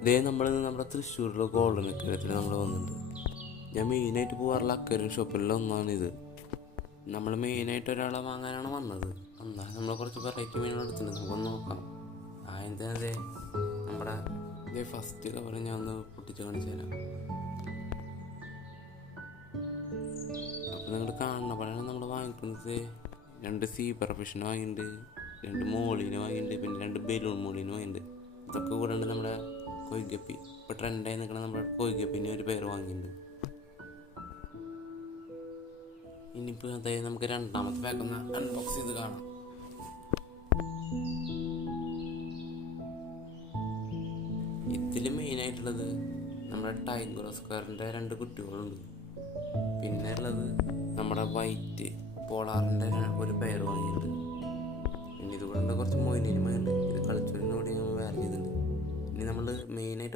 ഇതേ നമ്മുടെ തൃശ്ശൂരിലെ ഗോൾഡൻ അക്വേറിയത്തിൽ നമ്മൾ വന്നിട്ടുണ്ട്. ഞാൻ മെയിനായിട്ട് പോകാറുള്ള അക്വേറിയം ഷോപ്പിലൊന്നാണിത്. നമ്മൾ മെയിനായിട്ട് ഒരാളെ വാങ്ങാനാണ് വന്നത്. എന്താ നമ്മൾ കുറച്ച് വെറൈറ്റി മീനുകൾ എടുത്തിട്ടുണ്ട്, നമുക്കൊന്ന് നോക്കാം. അതെ നമ്മുടെ ഇതേ ഫസ്റ്റ് കവർ ഞാൻ ഒന്ന് പൊട്ടിച്ച് കാണിച്ചു തരാം. അപ്പോൾ നിങ്ങൾ കാണുന്ന പഴമാണ് നമ്മൾ വാങ്ങിക്കുന്നത്. 2 സീബ്ര ഫിഷിനെ വാങ്ങിയിട്ടുണ്ട്, 2 മോളീനെ വാങ്ങിയിട്ടുണ്ട്, പിന്നെ 2 ബലൂൺ മോളീനെ വാങ്ങിയിട്ടുണ്ട്. ഇതൊക്കെ കൂടെ ഉണ്ട് നമ്മുടെ കോയിഗപ്പി. ഇപ്പോൾ ട്രെൻഡായി നിൽക്കുന്ന നമ്മുടെ കോയിഗപ്പിനെ ഒരു പേര് വാങ്ങിയിട്ടുണ്ട്. ഇനിയിപ്പോൾ അതായത് നമുക്ക് രണ്ടാമത്തെ പാക്കൊന്ന് അൺബോക്സ് ചെയ്ത് കാണാം. ഇതിൽ മെയിനായിട്ടുള്ളത് നമ്മുടെ ടൈഗർ സ്ക്വയറിൻ്റെ 2 കുട്ടികളുണ്ട്. പിന്നെ ഉള്ളത് നമ്മുടെ വൈറ്റ് പോളാറിൻ്റെ ഒരു പേര് വാങ്ങിയിട്ടുണ്ട്. പിന്നെ ഇതുകൂടെ കുറച്ച് മൊയിലിനുമുണ്ട്. ഇത് കളിച്ചതിനോട് ഞങ്ങൾ വേറെ ചെയ്തിട്ടുണ്ട്. ഇനി നമ്മൾ മെയിനായിട്ട്